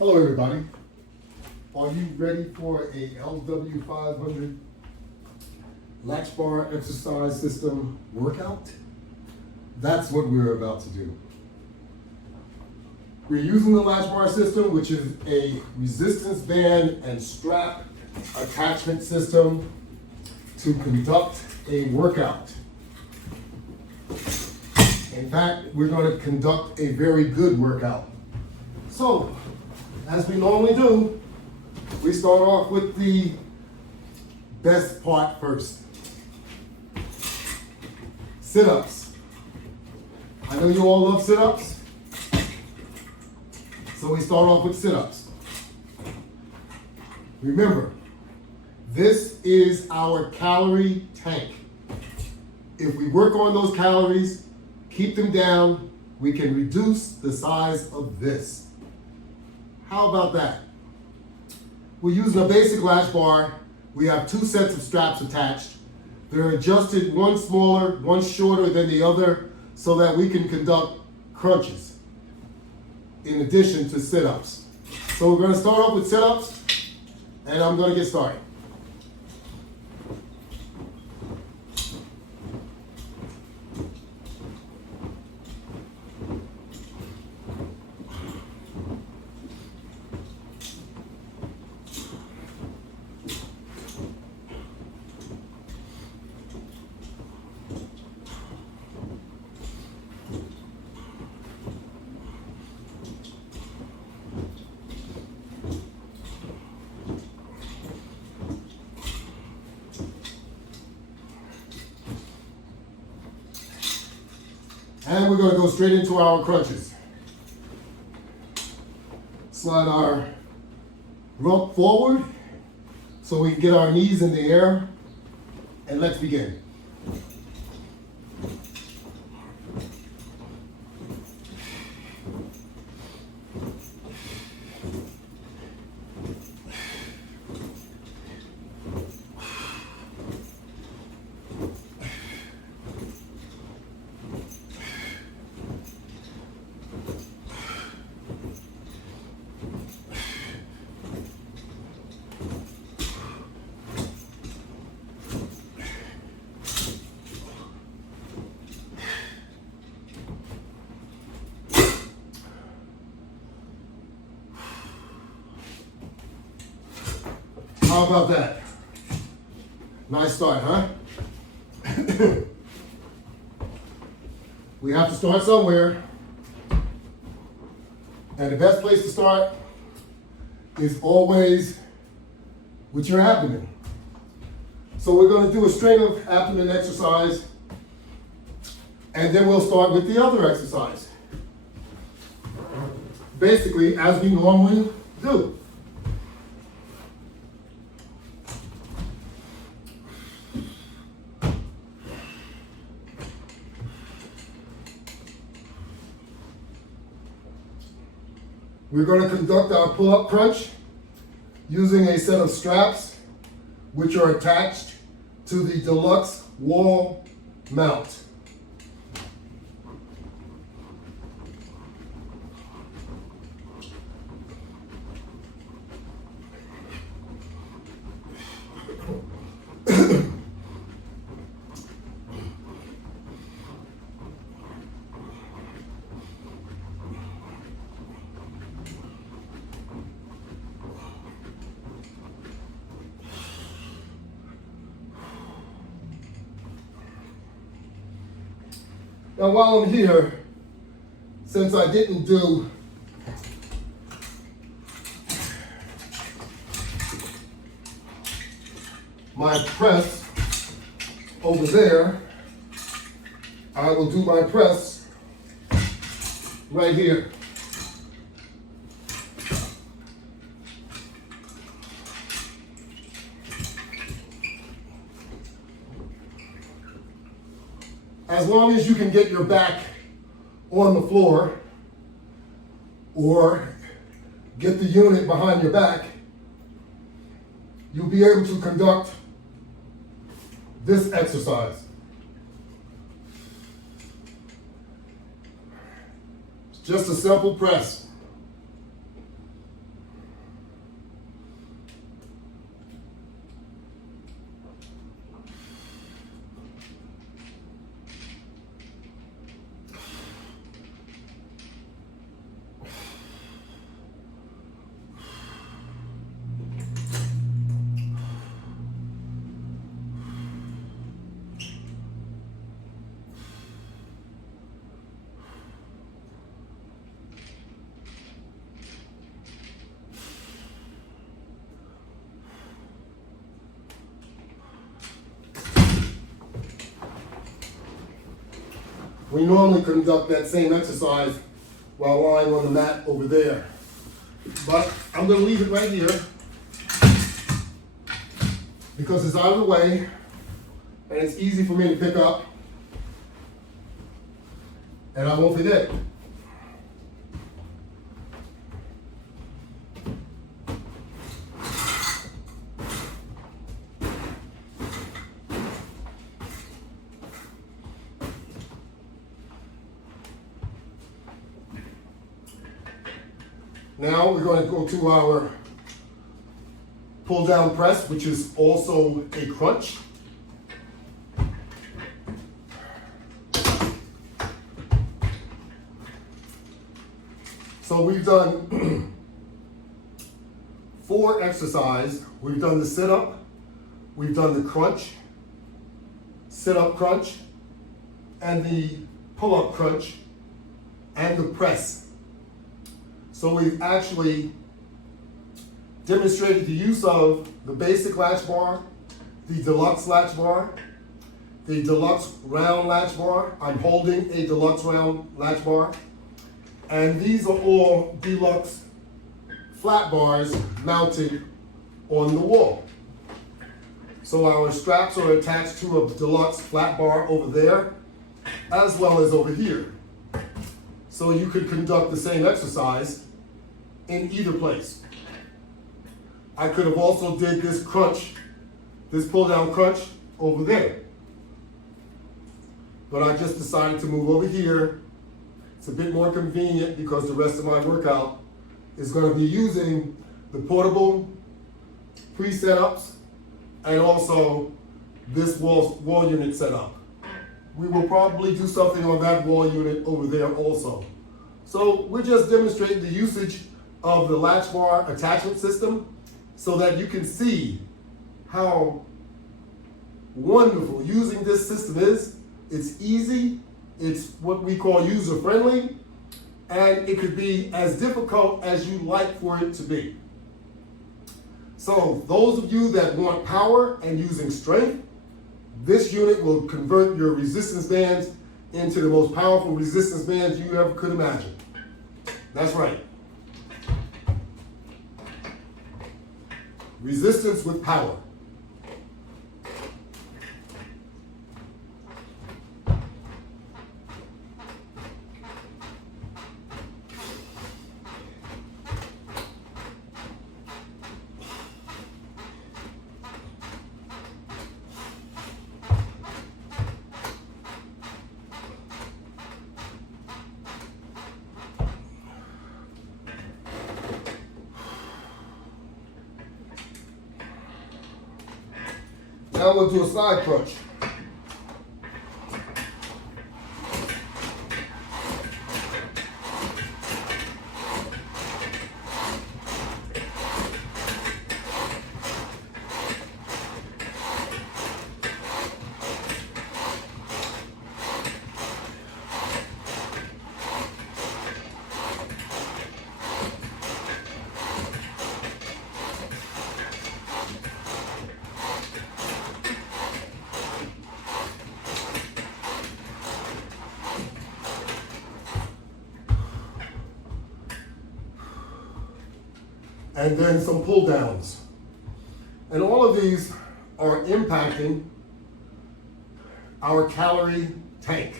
Hello everybody. Are you ready for a LW500 Latchbar exercise system workout? That's what we're about to do. We're using the Latchbar system, which is a resistance band and strap attachment system to conduct a workout. In fact, we're going to conduct a very good workout. So, as we normally do, we start off with the best part first. Sit-ups. I know you all love sit-ups, so we start off with sit-ups. Remember, this is our calorie tank. If we work on those calories, keep them down, we can reduce the size of this. How about that? We're using a basic latch bar. We have two sets of straps attached. They're adjusted, one smaller, one shorter than the other, so that we can conduct crunches in addition to sit-ups. So we're going to start off with sit-ups, and I'm going to get started. And we're going to go straight into our crunches. Slide our rump forward so we can get our knees in the air. And let's begin. How about that? Nice start, huh? We have to start somewhere. And the best place to start is always with your abdomen. So we're going to do a string of abdomen exercise, and then we'll start with the other exercise. Basically, as we normally do. We're going to conduct our pull-up crunch using a set of straps which are attached to the deluxe wall mount. Now while I'm here, since I didn't do my press over there, I will do my press right here. As long as you can get your back on the floor or get the unit behind your back, you'll be able to conduct this exercise. Just a simple press. We normally conduct that same exercise while lying on the mat over there. But I'm going to leave it right here because it's out of the way and it's easy for me to pick up and I won't forget. Now we're going to go to our pull down press, which is also a crunch. So we've done 4 exercises. We've done the sit-up, we've done the crunch, sit-up crunch, and the pull-up crunch, and the press. So we've actually demonstrated the use of the basic latch bar, the deluxe latch bar, the deluxe round latch bar. I'm holding a deluxe round latch bar. And these are all deluxe flat bars mounted on the wall. So our straps are attached to a deluxe flat bar over there, as well as over here. So you could conduct the same exercise in either place. I could have also did this crunch, this pull down crunch over there. But I just decided to move over here. It's a bit more convenient because the rest of my workout is going to be using the portable pre-setups and also this wall unit setup. We will probably do something on that wall unit over there also. So we're just demonstrating the usage of the latch bar attachment system so that you can see how wonderful using this system is. It's easy, it's what we call user-friendly, and it could be as difficult as you like for it to be. So those of you that want power and using strength, this unit will convert your resistance bands into the most powerful resistance bands you ever could imagine. That's right. Resistance with power. Now we'll do a side crunch. And then some pull downs. And all of these are impacting our calorie tank.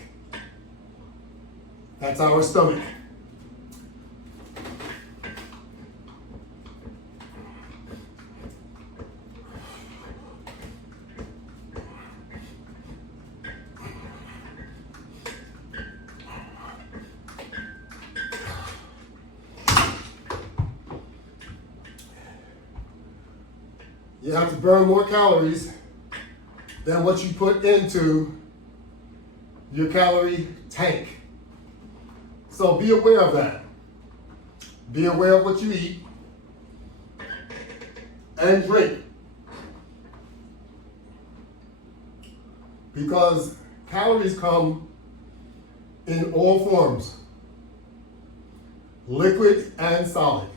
That's our stomach. You have to burn more calories than what you put into your calorie tank. So be aware of that. Be aware of what you eat and drink. Because calories come in all forms, liquid and solid.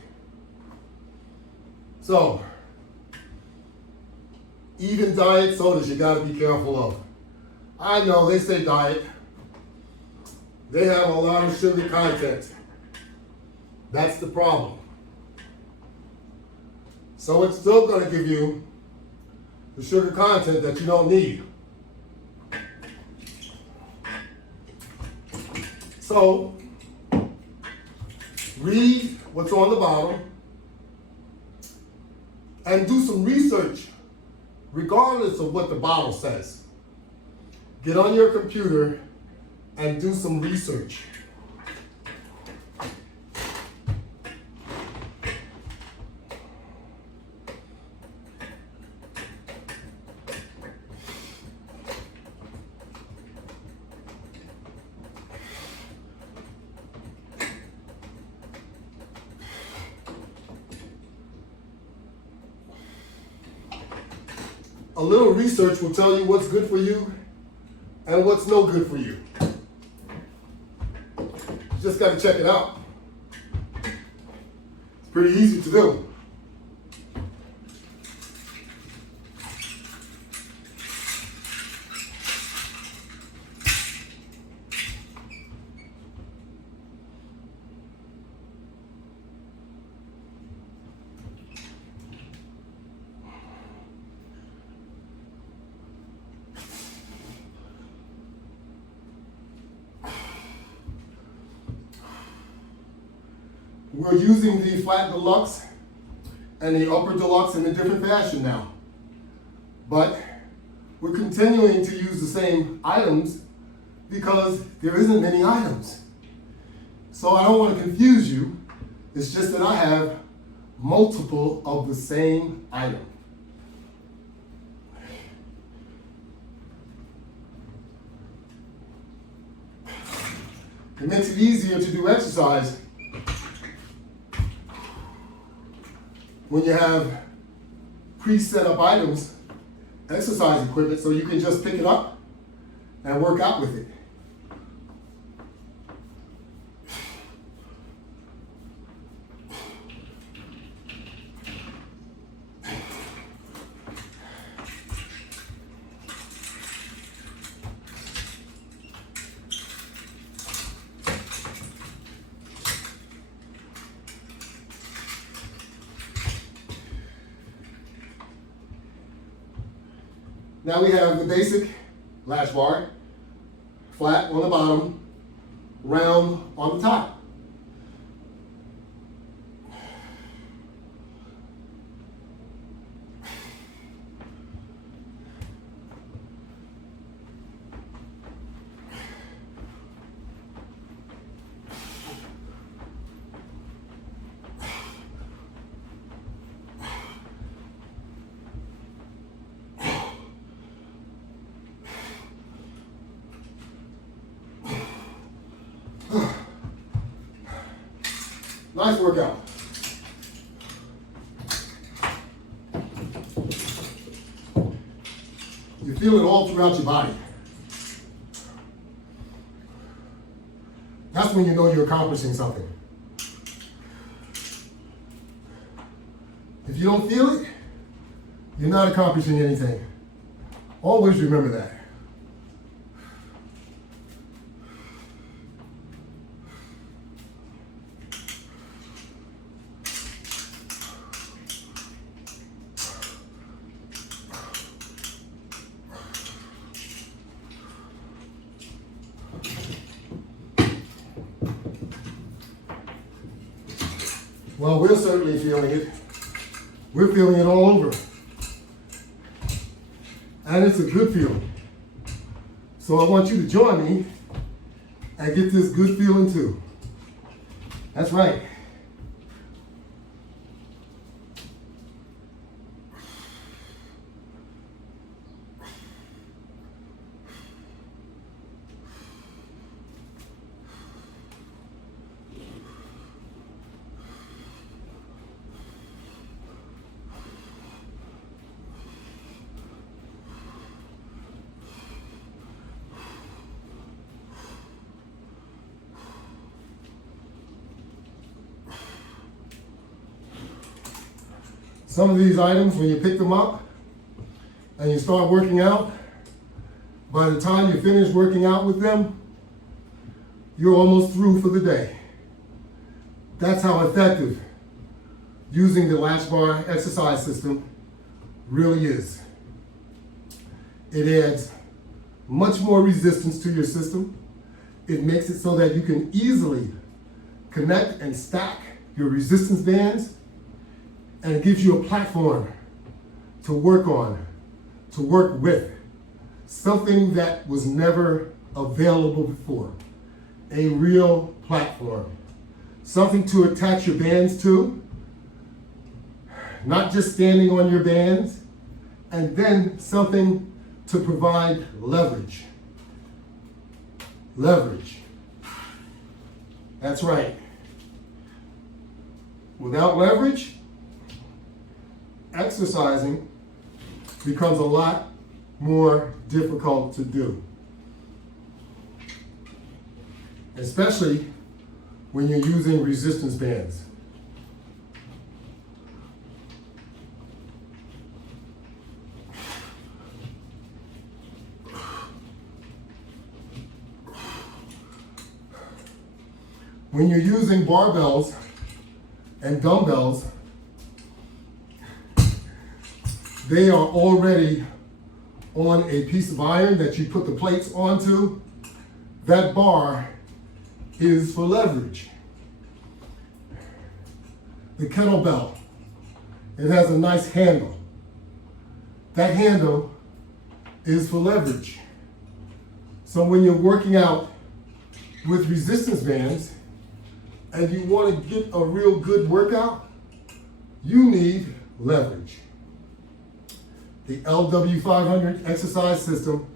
So, even diet sodas you gotta be careful of. I know they say diet, they have a lot of sugar content. That's the problem. So it's still going to give you the sugar content that you don't need. So read what's on the bottom and do some research regardless of what the bottle says. Get on your computer and do some research. A little research will tell you what's good for you and what's no good for you. You just got to check it out. It's pretty easy to do. We're using the flat deluxe and the upper deluxe in a different fashion now. But we're continuing to use the same items because there isn't many items. So I don't want to confuse you. It's just that I have multiple of the same item. It makes it easier to do exercise when you have pre-set up items, exercise equipment, so you can just pick it up and work out with it. Now we have the basic latch bar, flat on the bottom, round on the top. Nice workout. You feel it all throughout your body. That's when you know you're accomplishing something. If you don't feel it, you're not accomplishing anything. Always remember that. Well, we're certainly feeling it. We're feeling it all over. And it's a good feeling. So I want you to join me and get this good feeling too. That's right. Some of these items, when you pick them up and you start working out, by the time you finish working out with them, you're almost through for the day. That's how effective using the Latchbar exercise system really is. It adds much more resistance to your system. It makes it so that you can easily connect and stack your resistance bands, and it gives you a platform to work on, to work with, something that was never available before. A real platform, something to attach your bands to, not just standing on your bands, and then something to provide leverage. Leverage. That's right. Without leverage, exercising becomes a lot more difficult to do. Especially when you're using resistance bands. When you're using barbells and dumbbells, they are already on a piece of iron that you put the plates onto. That bar is for leverage. The kettlebell, it has a nice handle. That handle is for leverage. So when you're working out with resistance bands and you want to get a real good workout, you need leverage. The LW500 exercise system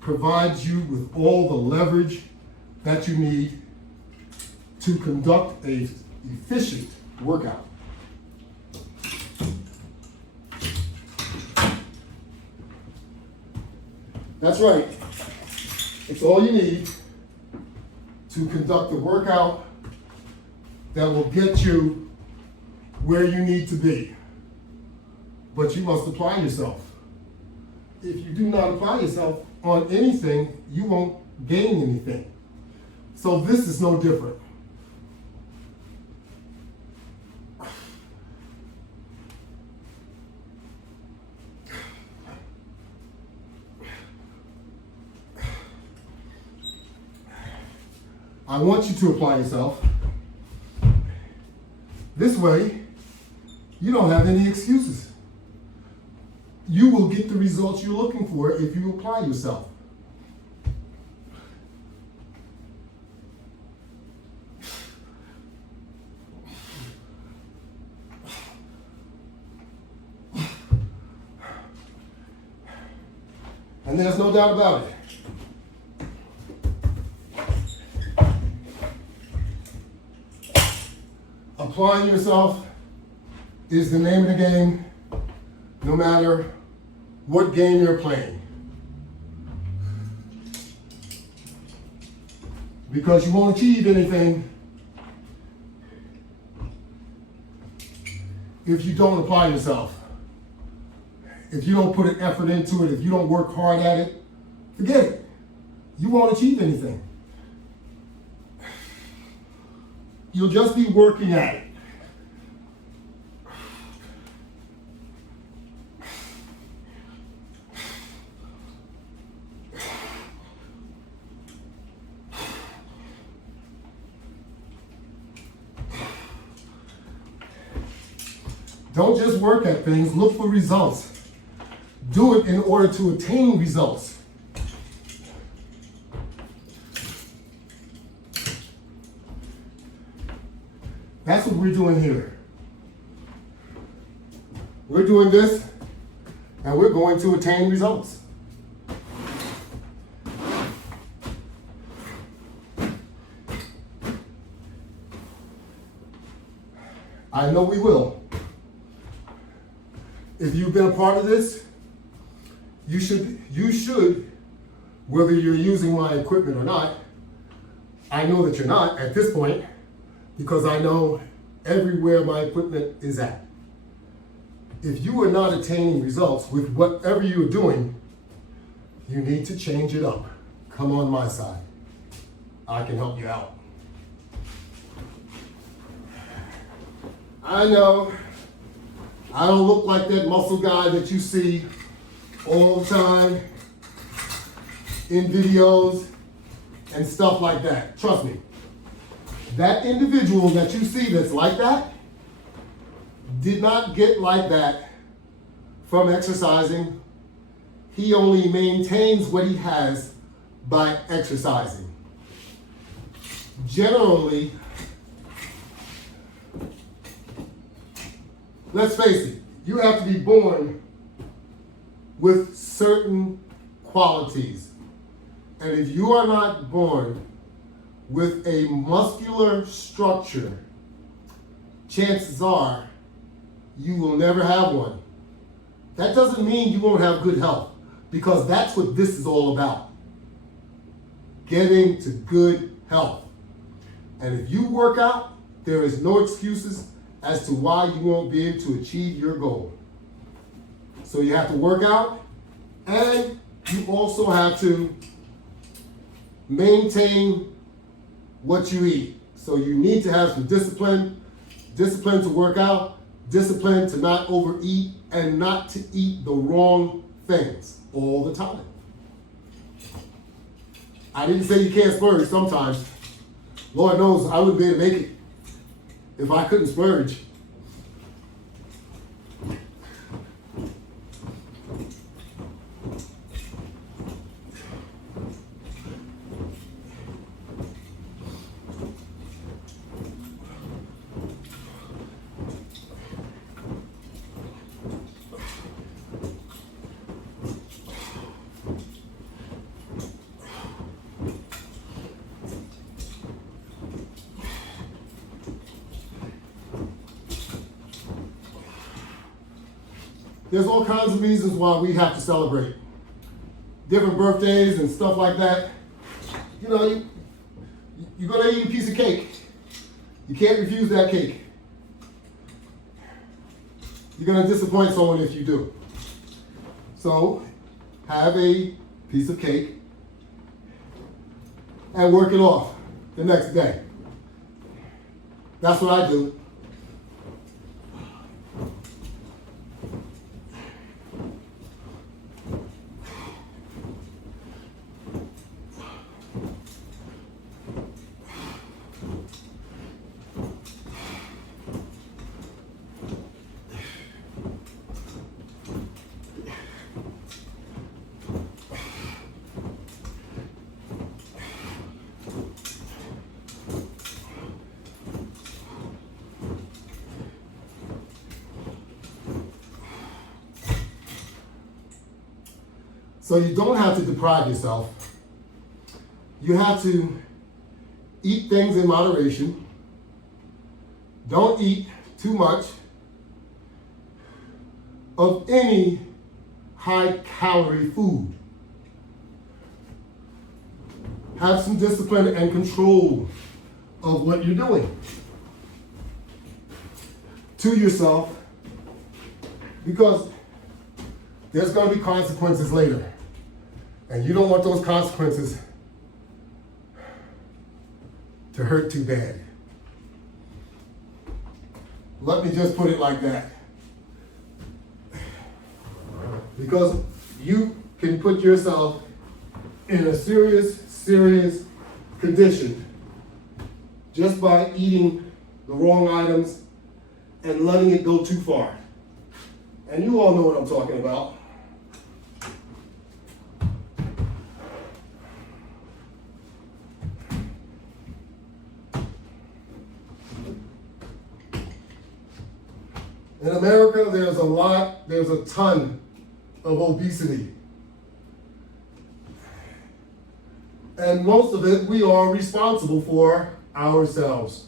provides you with all the leverage that you need to conduct an efficient workout. That's right. It's all you need to conduct a workout that will get you where you need to be. But you must apply yourself. If you do not apply yourself on anything, you won't gain anything. So this is no different. I want you to apply yourself. This way, you don't have any excuses. You will get the results you're looking for if you apply yourself. And there's no doubt about it. Applying yourself is the name of the game, no matter what game you're playing. Because you won't achieve anything if you don't apply yourself. If you don't put an effort into it, if you don't work hard at it, forget it. You won't achieve anything. You'll just be working at it. Don't just work at things, look for results. Do it in order to attain results. That's what we're doing here. We're doing this, and we're going to attain results. I know we will. If you've been a part of this, you should, whether you're using my equipment or not. I know that you're not at this point, because I know everywhere my equipment is at. If you are not attaining results with whatever you're doing, you need to change it up. Come on my side. I can help you out. I know I don't look like that muscle guy that you see all the time in videos and stuff like that. Trust me, that individual that you see that's like that did not get like that from exercising. He only maintains what he has by exercising. Generally, let's face it, you have to be born with certain qualities. And if you are not born with a muscular structure, chances are you will never have one. That doesn't mean you won't have good health, because that's what this is all about. Getting to good health. And if you work out, there is no excuses as to why you won't be able to achieve your goal. So you have to work out, and you also have to maintain what you eat. So you need to have some discipline to work out, discipline to not overeat, and not to eat the wrong things all the time. I didn't say you can't splurge sometimes. Lord knows I wouldn't be able to make it if I couldn't splurge. There's all kinds of reasons why we have to celebrate. Different birthdays and stuff like that. You know, you're gonna eat a piece of cake. You can't refuse that cake. You're gonna disappoint someone if you do. So, have a piece of cake and work it off the next day. That's what I do. So you don't have to deprive yourself. You have to eat things in moderation. Don't eat too much of any high-calorie food. Have some discipline and control of what you're doing to yourself, because there's going to be consequences later. And you don't want those consequences to hurt too bad. Let me just put it like that. Because you can put yourself in a serious condition just by eating the wrong items and letting it go too far. And you all know what I'm talking about. In America, there's a ton of obesity. And most of it we are responsible for ourselves.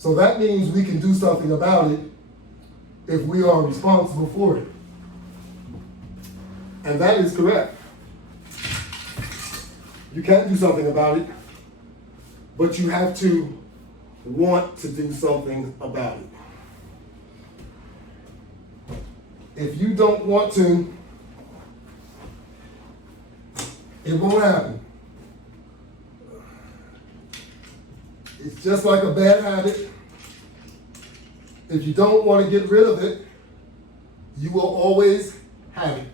So that means we can do something about it if we are responsible for it. And that is correct. You can do something about it, but you have to want to do something about it. If you don't want to, it won't happen. It's just like a bad habit. If you don't want to get rid of it, you will always have it.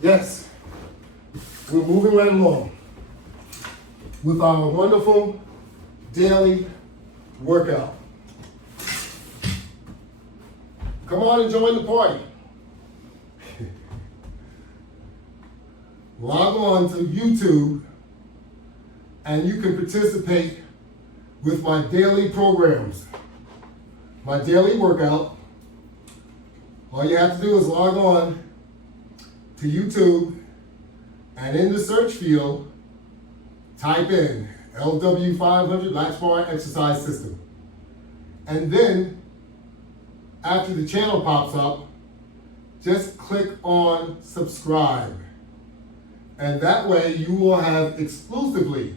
Yes, we're moving right along with our wonderful daily workout. Come on and join the party. Log on to YouTube and you can participate with my daily programs, my daily workout. All you have to do is log on to YouTube, and in the search field, type in LW500 Latchbar exercise system. And then, after the channel pops up, just click on subscribe. And that way you will have exclusively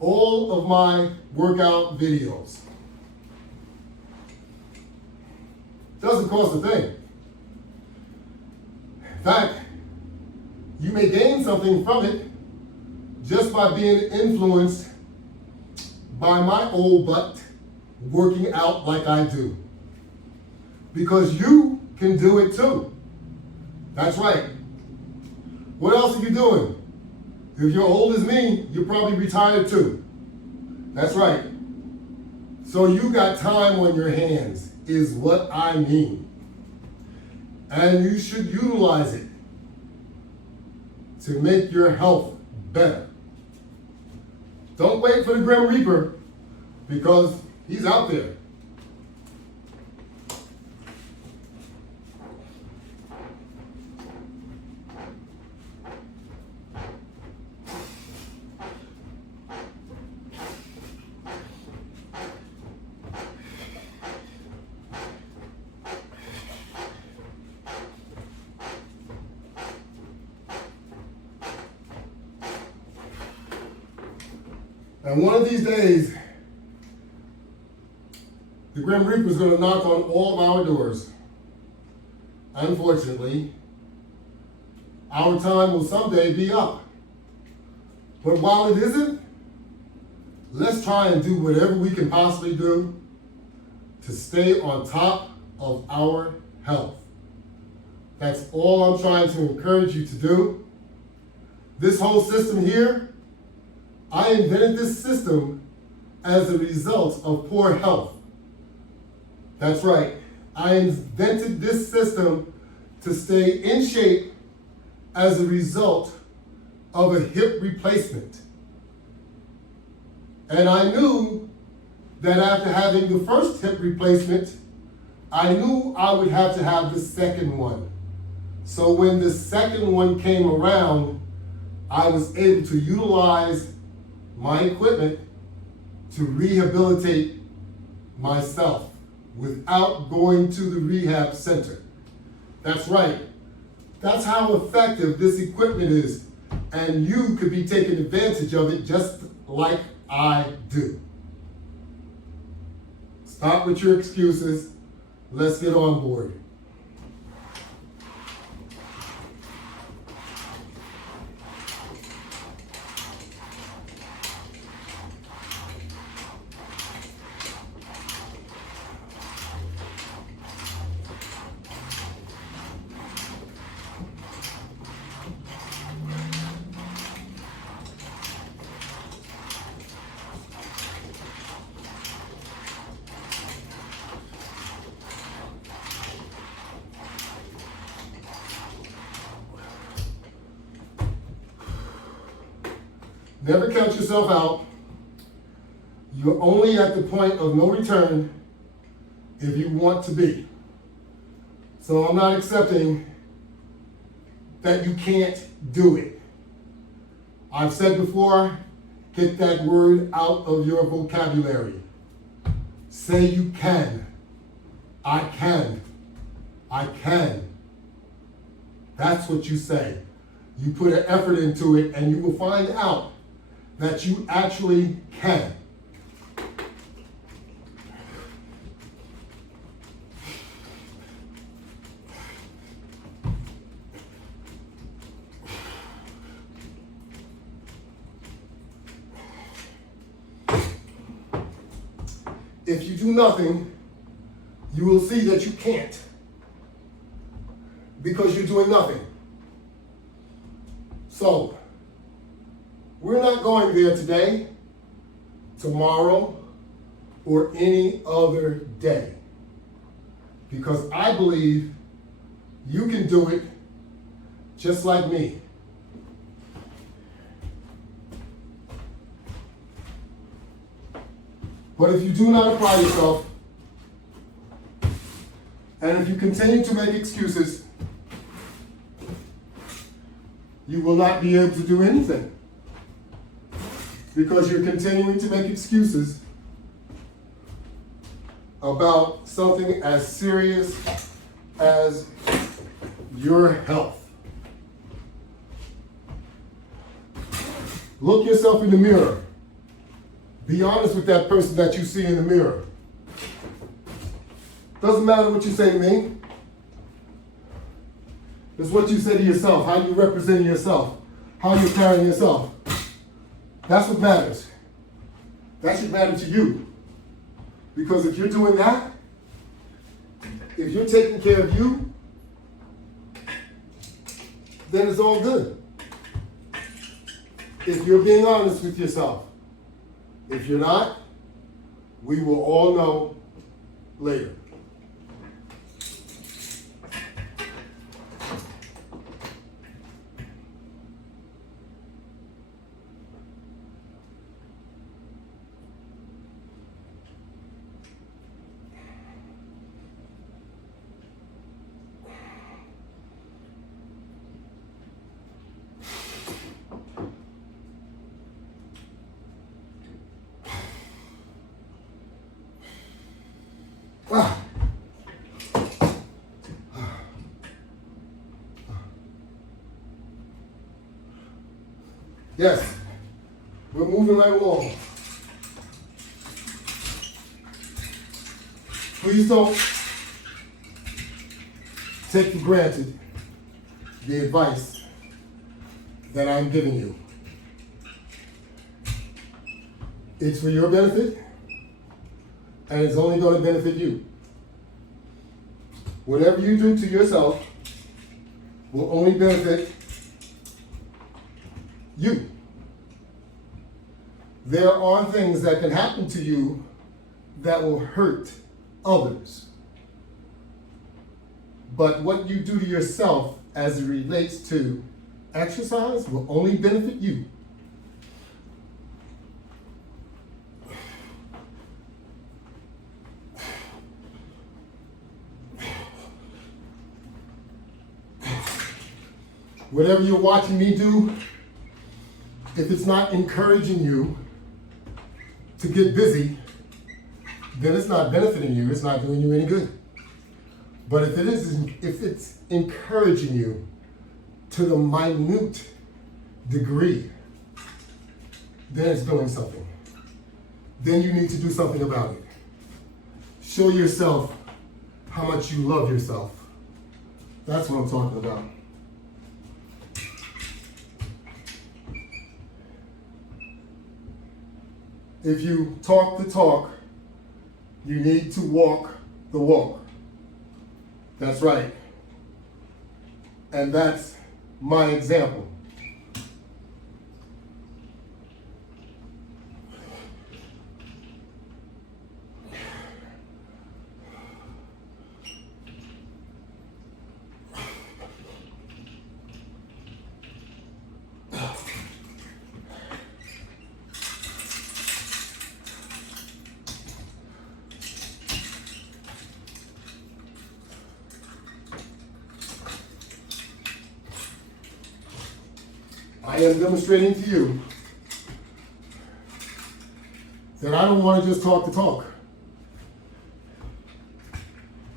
all of my workout videos. Doesn't cost a thing. In fact, you may gain something from it just by being influenced by my old butt working out like I do. Because you can do it too. That's right. What else are you doing? If you're old as me, you're probably retired too. That's right. So you got time on your hands, is what I mean. And you should utilize it to make your health better. Don't wait for the Grim Reaper, because he's out there. And one of these days, the Grim Reaper is going to knock on all of our doors. Unfortunately, our time will someday be up. But while it isn't, let's try and do whatever we can possibly do to stay on top of our health. That's all I'm trying to encourage you to do. This whole system here, I invented this system as a result of poor health. That's right. I invented this system to stay in shape as a result of a hip replacement. And I knew that after having the first hip replacement, I knew I would have to have the second one. So when the second one came around, I was able to utilize my equipment to rehabilitate myself without going to the rehab center. That's right. That's how effective this equipment is. And you could be taking advantage of it just like I do. Stop with your excuses. Let's get on board. Never count yourself out. You're only at the point of no return if you want to be. So I'm not accepting that you can't do it. I've said before, get that word out of your vocabulary. Say you can. I can. I can. That's what you say. You put an effort into it and you will find out that you actually can. If you do nothing, you will see that you can't, because you're doing nothing. So, we're not going there today, tomorrow, or any other day, because I believe you can do it just like me. But if you do not apply yourself, and if you continue to make excuses, you will not be able to do anything. Because you're continuing to make excuses about something as serious as your health. Look yourself in the mirror. Be honest with that person that you see in the mirror. Doesn't matter what you say to me. It's what you say to yourself, how you represent yourself, how you're carrying yourself. That's what matters. That should matter to you. Because if you're doing that, if you're taking care of you, then it's all good. If you're being honest with yourself. If you're not, we will all know later. Yes, we're moving right along. Please don't take for granted the advice that I'm giving you. It's for your benefit, and it's only going to benefit you. Whatever you do to yourself will only benefit you. There are things that can happen to you that will hurt others. But what you do to yourself as it relates to exercise will only benefit you. Whatever you're watching me do, if it's not encouraging you to get busy, then it's not benefiting you, it's not doing you any good. But if it's encouraging you to the minute degree, then it's doing something. Then you need to do something about it. Show yourself how much you love yourself. That's what I'm talking about. If you talk the talk, you need to walk the walk. That's right. And that's my example. am demonstrating to you that I don't want to just talk the talk.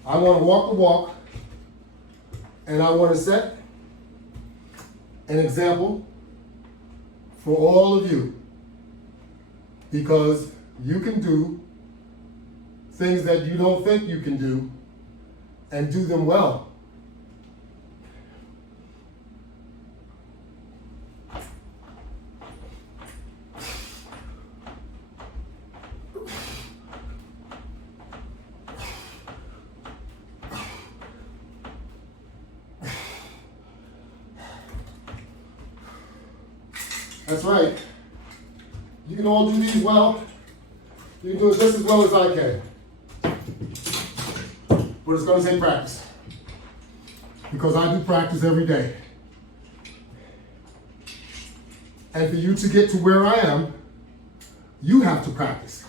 I want to walk the walk, and I want to set an example for all of you, because you can do things that you don't think you can do and do them well. That's right. You can all do these well. You can do it just as well as I can. But it's going to take practice. Because I do practice every day. And for you to get to where I am, you have to practice.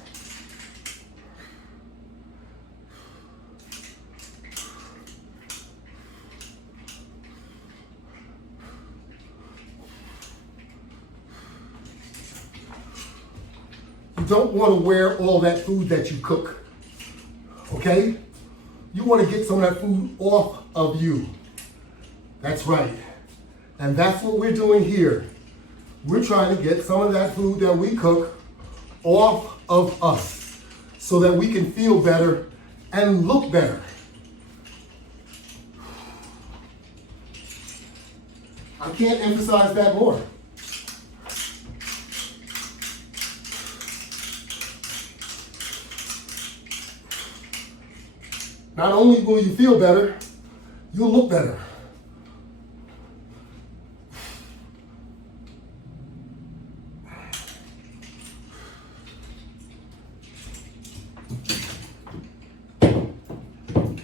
You don't want to wear all that food that you cook, okay? You want to get some of that food off of you. That's right. And that's what we're doing here. We're trying to get some of that food that we cook off of us so that we can feel better and look better. I can't emphasize that more. Not only will you feel better, you'll look better.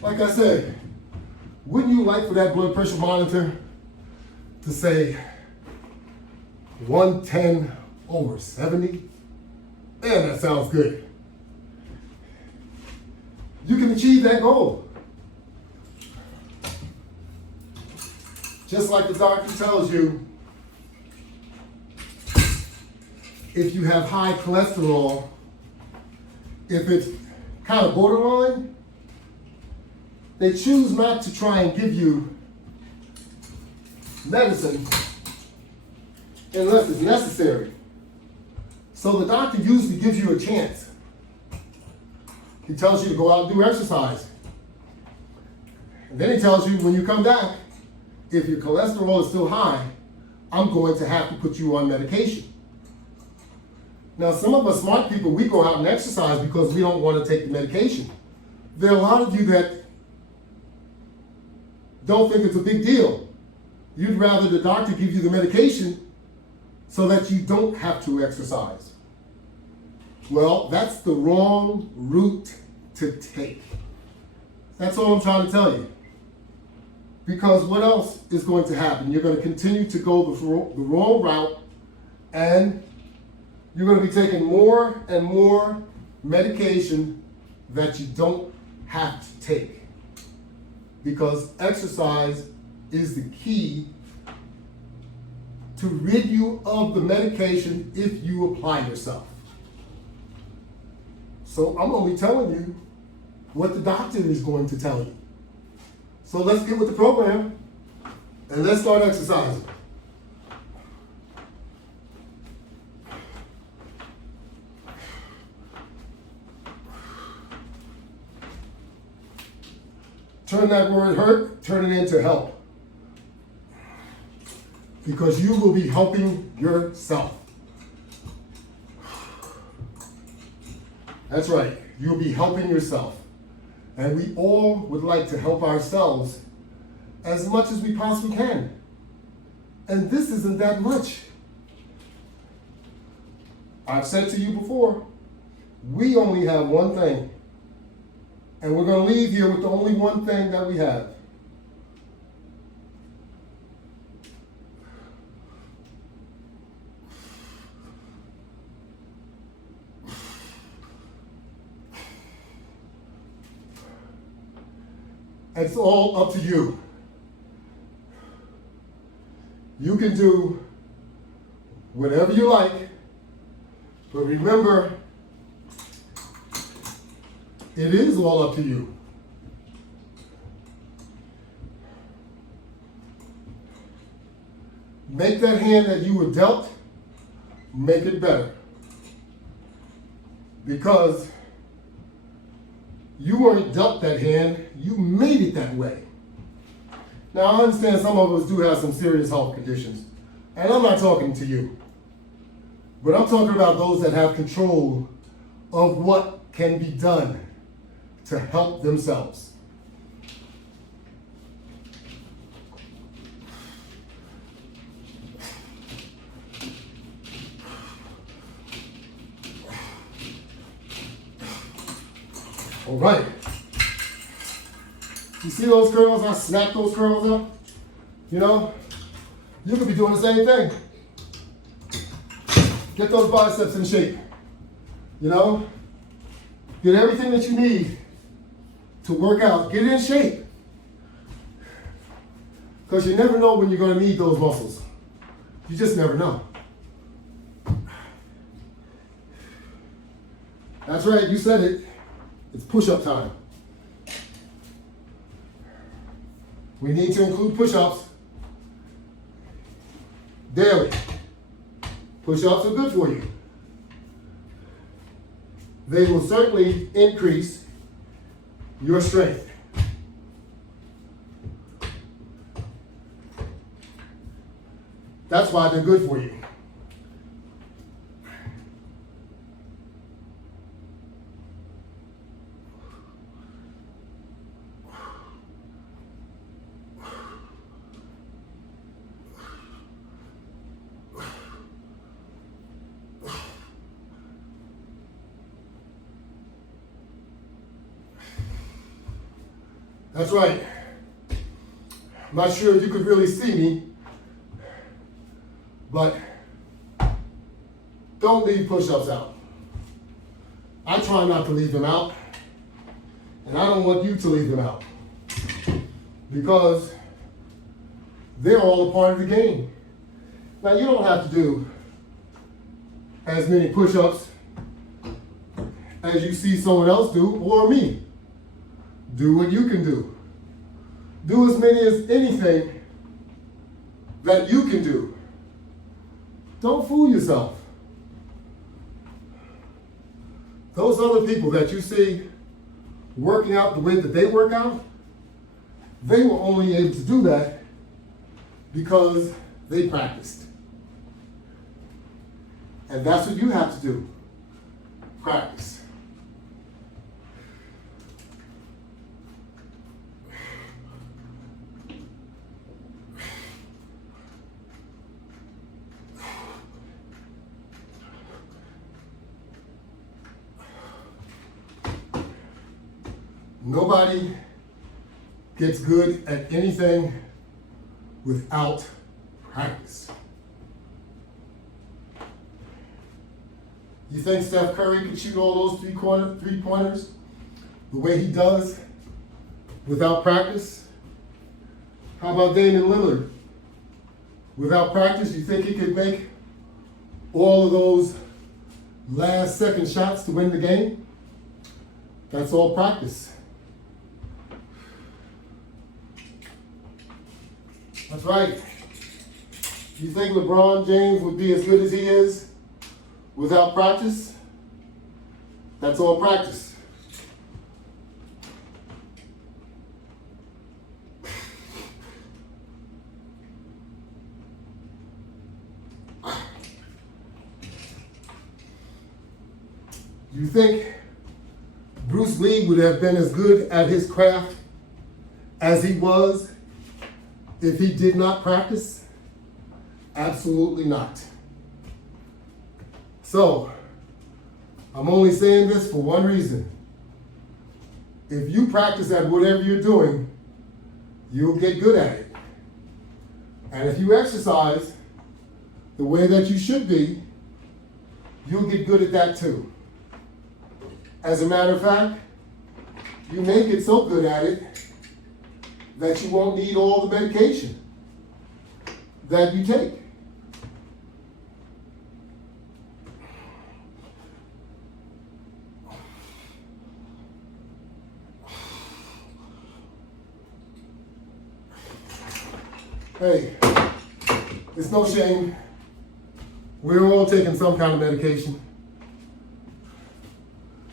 Like I said, wouldn't you like for that blood pressure monitor to say 110/70? Man, that sounds good. You can achieve that goal. Just like the doctor tells you, if you have high cholesterol, if it's kind of borderline, they choose not to try and give you medicine unless it's necessary. So the doctor usually gives you a chance. He tells you to go out and do exercise. And then he tells you when you come back, if your cholesterol is still high, I'm going to have to put you on medication. Now, some of us smart people, we go out and exercise because we don't want to take the medication. There are a lot of you that don't think it's a big deal. You'd rather the doctor give you the medication so that you don't have to exercise. Well, that's the wrong route to take. That's all I'm trying to tell you. Because what else is going to happen? You're going to continue to go the wrong route, and you're going to be taking more and more medication that you don't have to take. Because exercise is the key to rid you of the medication if you apply yourself. So I'm only telling you what the doctor is going to tell you. So let's get with the program and let's start exercising. Turn that word hurt, turn it into help. Because you will be helping yourself. That's right, you'll be helping yourself. And we all would like to help ourselves as much as we possibly can. And this isn't that much. I've said to you before, we only have one thing. And we're going to leave here with the only one thing that we have. It's all up to you. You can do like, but remember, it is all up to you. Make that hand that you were dealt, make it better. Because you weren't dealt that hand, you made it that way. Now, I understand some of us do have some serious health conditions, and I'm not talking to you. But I'm talking about those that have control of what can be done to help themselves. All right. You see those curls? I snap those curls up. You know, you could be doing the same thing. Get those biceps in shape. You know, get everything that you need to work out. Get in shape. Because you never know when you're going to need those muscles. You just never know. That's right, you said it. It's push-up time. We need to include push-ups daily. Push-ups are good for you. They will certainly increase your strength. That's why they're good for you. That's right. I'm not sure if you could really see me, but don't leave push-ups out. I try not to leave them out, and I don't want you to leave them out because they're all a part of the game. Now, you don't have to do as many push-ups as you see someone else do or me. Do what you can do. Do as many as anything that you can do. Don't fool yourself. Those other people that you see working out the way that they work out, they were only able to do that because they practiced. And that's what you have to do. Practice. Nobody gets good at anything without practice. You think Steph Curry can shoot all those three-pointers the way he does without practice? How about Damian Lillard? Without practice, you think he could make all of those last-second shots to win the game? That's all practice. That's right. You think LeBron James would be as good as he is without practice? That's all practice. You think Bruce Lee would have been as good at his craft as he was if he did not practice? Absolutely not. So, I'm only saying this for one reason. If you practice at whatever you're doing, you'll get good at it. And if you exercise the way that you should be, you'll get good at that too. As a matter of fact, you may get so good at it that you won't need all the medication that you take. Hey, it's no shame. We're all taking some kind of medication.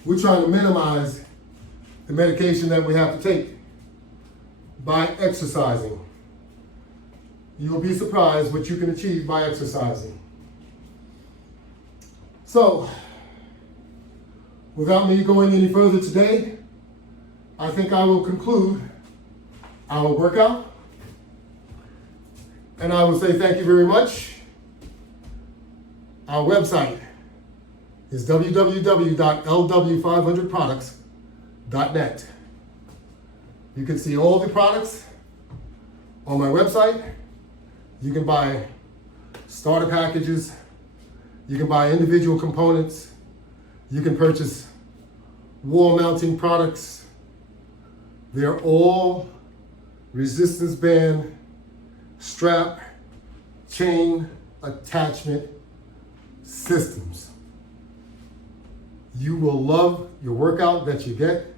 We're trying to minimize the medication that we have to take by exercising. You'll be surprised what you can achieve by exercising. So, without me going any further today, I think I will conclude our workout. And I will say thank you very much. Our website is www.lw500products.net. You can see all the products on my website. You can buy starter packages. You can buy individual components. You can purchase wall mounting products. They're all resistance band, strap, chain attachment systems. You will love your workout that you get,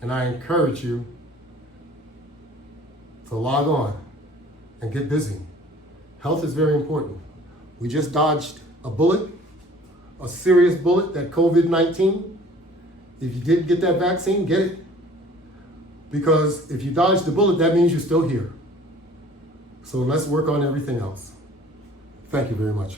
and I encourage you to log on and get busy. Health is very important. We just dodged a bullet, a serious bullet, that COVID-19. If you didn't get that vaccine, get it. Because if you dodged the bullet, that means you're still here. So let's work on everything else. Thank you very much.